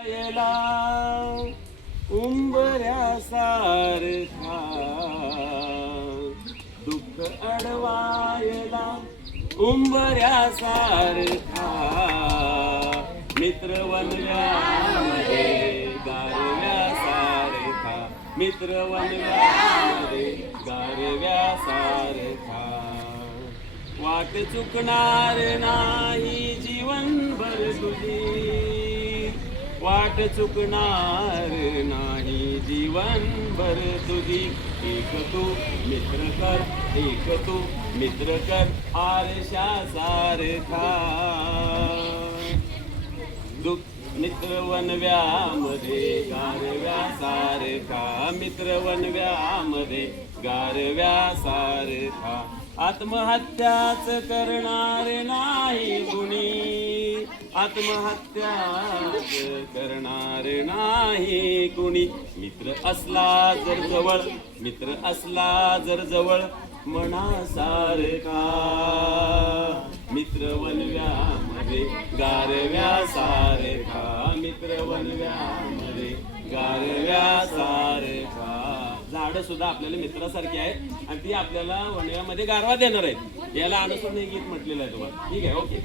येला उंबऱ्यासारखा दुःख अडवायला उंबऱ्यासारखा मित्र वनव्यामध्ये गारव्यासारखा मित्र वनव्यामध्ये गारव्यासारखा वाट चुकणार नाही जीवनभर तुझी वाट चुकणार नाही जीवनभर तुझी एक तू मित्र कर आरशासारखा मित्र वनव्यामध्ये गारव्यासारखा मित्र वनव्यामध्ये गारव्यासारखा आत्महत्याच करणार नाही कुणी आत्महत्याच करणार नाही कुणी मित्र असला जर जवळ मनासारखा मित्र वनव्यामध्ये गारव्यासारखा मित्र वनव्यामध्ये गारव्यासारखा झाडं सुद्धा आपल्याला मित्रासारखी आहेत आणि ती आपल्याला वनव्यामध्ये गारवा देणार आहेत. याला अनुसरून हे गीत म्हटलेलं आहे तुम्हाला. ठीक आहे, ओके.